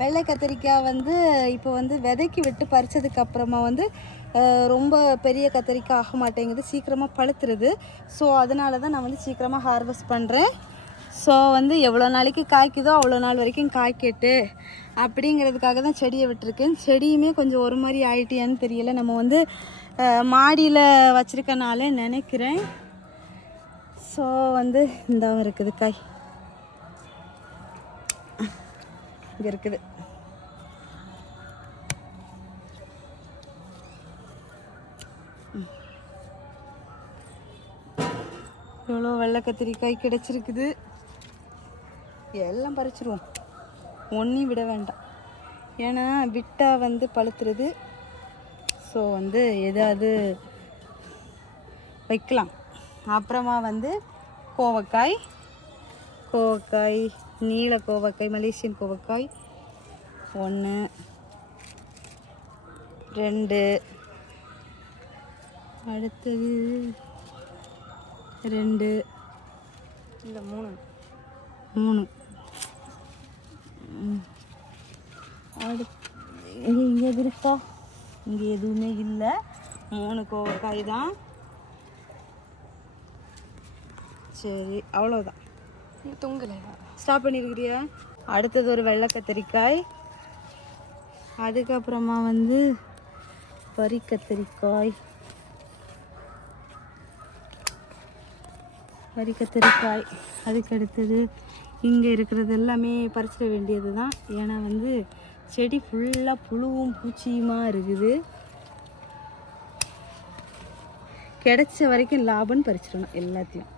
வெள்ளை கத்திரிக்காய் வந்து இப்போ வந்து விதைக்கு விட்டு பறித்ததுக்கப்புறமா வந்து ரொம்ப பெரிய கத்திரிக்காய் ஆக மாட்டேங்குது, சீக்கிரமாக பழுத்துருது. ஸோ அதனால தான் நான் வந்து சீக்கிரமாக ஹார்வெஸ்ட் பண்ணுறேன். ஸோ வந்து எவ்வளோ நாளைக்கு காய்க்குதோ அவ்வளோ நாள் வரைக்கும் காய்க்கட்டு அப்படிங்கிறதுக்காக தான் செடியை விட்டுருக்கேன். செடியுமே கொஞ்சம் ஒரு மாதிரி ஆயிட்டியான்னு தெரியல, நம்ம வந்து மாடியில் வச்சுருக்கனாலே நினைக்கிறேன். ஸோ வந்து இந்தாவும் இருக்குது காய், இங்கே இருக்குது. எவ்வளோ வெள்ளை கத்திரிக்காய் கிடச்சிருக்குது. எல்லாம் பறிச்சிருவோம், ஒன்றையும் விட வேண்டாம். ஏன்னா விட்டால் வந்து பழுத்துருது. ஸோ வந்து எதாவது வைக்கலாம். அப்புறமா வந்து கோவக்காய், நீல கோவக்காய், மலேசியன் கோவக்காய் 1 2, அடுத்தது 2 இல்லை 3. அடுத்து இங்கே எது இருக்கா? இங்கே எதுவுமே இல்லை, 3 கோவக்காய் தான். சரி, அவ்வளோதான். தொங்கலை, ஸ்டாப் பண்ணியிருக்கிறியா? அடுத்தது ஒரு வெள்ளை கத்திரிக்காய், அதுக்கப்புறமா வந்து பறி கத்திரிக்காய், அதுக்கு அடுத்தது இங்கே இருக்கிறது எல்லாமே பறிச்சிட வேண்டியது தான். ஏன்னா வந்து செடி ஃபுல்லாக புழுவும் பூச்சியுமா இருக்குது. கிடைச்ச வரைக்கும் லாபம்னு பறிச்சிடணும் எல்லாத்தையும்.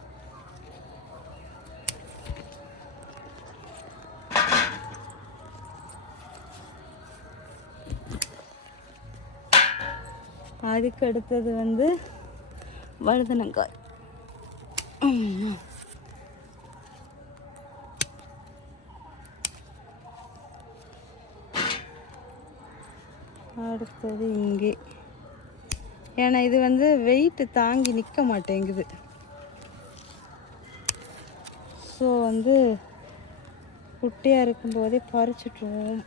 அதுக்கு அடுத்தது வந்து வழுதனங்காய். அடுத்தது இங்கே, ஏன்னா இது வந்து வெயிட்டு தாங்கி நிற்க மாட்டேங்குது. ஸோ வந்து குட்டியாக இருக்கும்போதே பறிச்சுட்டுருவோம்.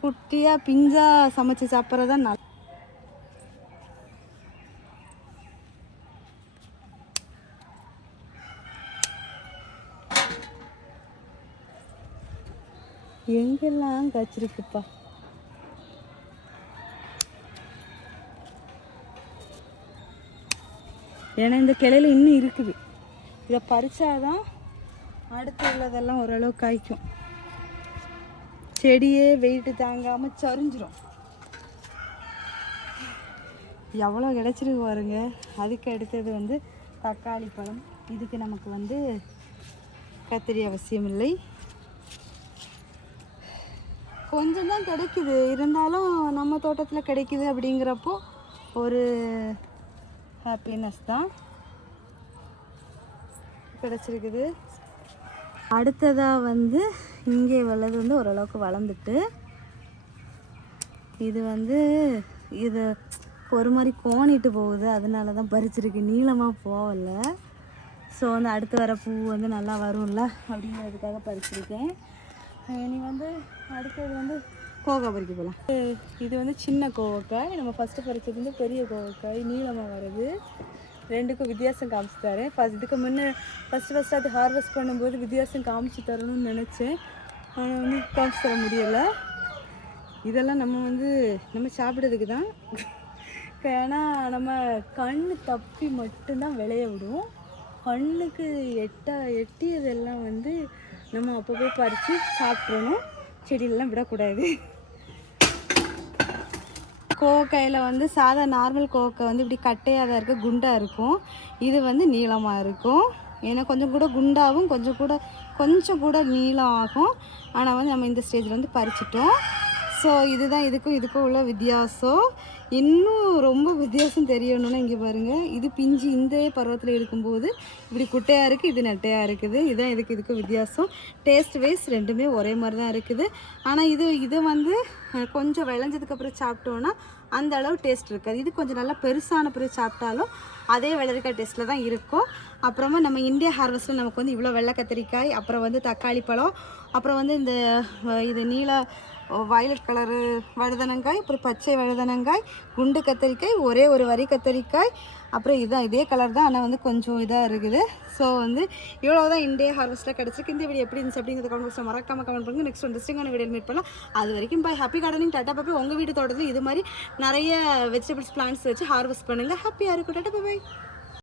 குட்டியாக பிஞ்சாக சமைச்சு சாப்பிட்றதான் நல்லா. எங்கெல்லாம் காய்ச்சிருக்குப்பா. ஏன்னா இந்த கிளையில இன்னும் இருக்குது. இதை பறிச்சாதான் அடுத்து உள்ளதெல்லாம் ஓரளவு காய்க்கும். செடியே வெயிட்டு தாங்காமல் சரிஞ்சிரும். எவ்வளோ கிடச்சிருக்கு பாருங்க. அதுக்கு அடுத்தது வந்து தக்காளி பழம். இதுக்கு நமக்கு வந்து கத்திரி அவசியம் இல்லை, கொஞ்சம் தான் கிடைக்குது. இருந்தாலும் நம்ம தோட்டத்தில் கிடைக்குது அப்படிங்கிறப்போ ஒரு ஹாப்பினஸ் தான் கிடச்சிருக்குது. அடுத்ததாக வந்து இங்கே வளர்ந்து வந்து ஓரளவுக்கு வளர்ந்துட்டு, இது வந்து இது ஒரு மாதிரி கோணிட்டு போகுது, அதனால தான் பறிச்சிருக்கு, நீளமாக போகலை. ஸோ வந்து அடுத்து வர பூ வந்து நல்லா வரும்ல அப்படிங்கிறதுக்காக பறிச்சிருக்கேன். இனி வந்து அடுத்தது வந்து கோவக்காய் பறிக்க போகலாம். இது வந்து சின்ன கோவக்காய். நம்ம ஃபஸ்ட்டு பறிச்சது வந்து பெரிய கோவக்காய், நீளமாக வருது. ரெண்டுக்கும் வித்தியாசம் காமிச்சு தரேன். இதுக்கு முன்னே ஃபஸ்ட்டு அது ஹார்வெஸ்ட் பண்ணும்போது வித்தியாசம் காமிச்சு தரணும்னு நினச்சேன். ஆனால் வந்து காமிச்சு தர முடியலை. இதெல்லாம் நம்ம சாப்பிட்றதுக்கு தான். ஏன்னா நம்ம கண் தப்பி மட்டும்தான் விளைய விடுவோம். கண்ணுக்கு எட்டியதெல்லாம் வந்து நம்ம அப்போ பறித்து சாப்பிட்றணும், செடியிலலாம் விடக்கூடாது. கோவக்காயில் வந்து சாதா நார்மல் கோவக்காய் வந்து இப்படி கட்டையாக தான் இருக்குது, குண்டாக இருக்கும். இது வந்து நீளமாக இருக்கும். ஏன்னா கொஞ்சம் கூட குண்டாகவும் கொஞ்சம் கூட நீளம் ஆகும். ஆனால் வந்து நம்ம இந்த ஸ்டேஜில் வந்து பறிச்சிட்டோம். ஸோ இதுதான் இதுக்கும் உள்ள வித்தியாசம். இன்னும் ரொம்ப வித்தியாசம் தெரியணும்னா இங்கே பாருங்கள், இது பிஞ்சு இந்த பருவத்தில் இருக்கும்போது இப்படி குட்டையாக இருக்குது, இது நெட்டையாக இருக்குது. இதுதான் இதுக்கும் வித்தியாசம். டேஸ்ட் வைஸ் ரெண்டுமே ஒரே மாதிரி தான் இருக்குது. ஆனால் இது வந்து கொஞ்சம் விளைஞ்சதுக்கப்புறம் சாப்பிட்டோன்னா அந்த அளவு டேஸ்ட் இருக்காது. இது கொஞ்சம் நல்லா பெருசான பிறகு சாப்பிட்டாலும் அதே வெள்ளரிக்காய் டேஸ்ட்டில் தான் இருக்கும். அப்புறமா நம்ம இந்தியா ஹார்வெஸ்ட்டில் நமக்கு வந்து இவ்வளோ வெள்ளை கத்திரிக்காய், அப்புறம் வந்து தக்காளி பழம், அப்புறம் வந்து இந்த இது நீல வயலட் கலரு வழுதனங்காய், அப்புறம் பச்சை வழுதனங்காய், குண்டு கத்திரிக்காய், ஒரே ஒரு வரி கத்திரிக்காய், அப்புறம் இதுதான் இதே கலர் தான், ஆனால் வந்து கொஞ்சம் இதாக இருக்குது. ஸோ வந்து இவ்வளோ தான் இந்தியா ஹார்வெஸ்ட்டில் கிடச்சிருக்கு. இந்த வீடியோ எப்படி இருந்துச்சு அப்படிங்கிறத கமெண்ட் பாக்ஸில் மறக்காமல் கமெண்ட் பண்ணுங்கள். நெக்ஸ்ட் இன்ட்ரெஸ்டிங்கான வீடியோ மீட் பண்ணலாம். அது வரைக்கும் bye. Happy gardening. Tata bye. உங்கள் வீட்டு தோட்டத்தில் இது மாதிரி நிறைய வெஜிடபிள்ஸ் பிளான்ட்ஸ் வச்சு ஹார்வெஸ்ட் பண்ணுங்கள். ஹாப்பியாக இருக்கும். டாட்டா பாய்.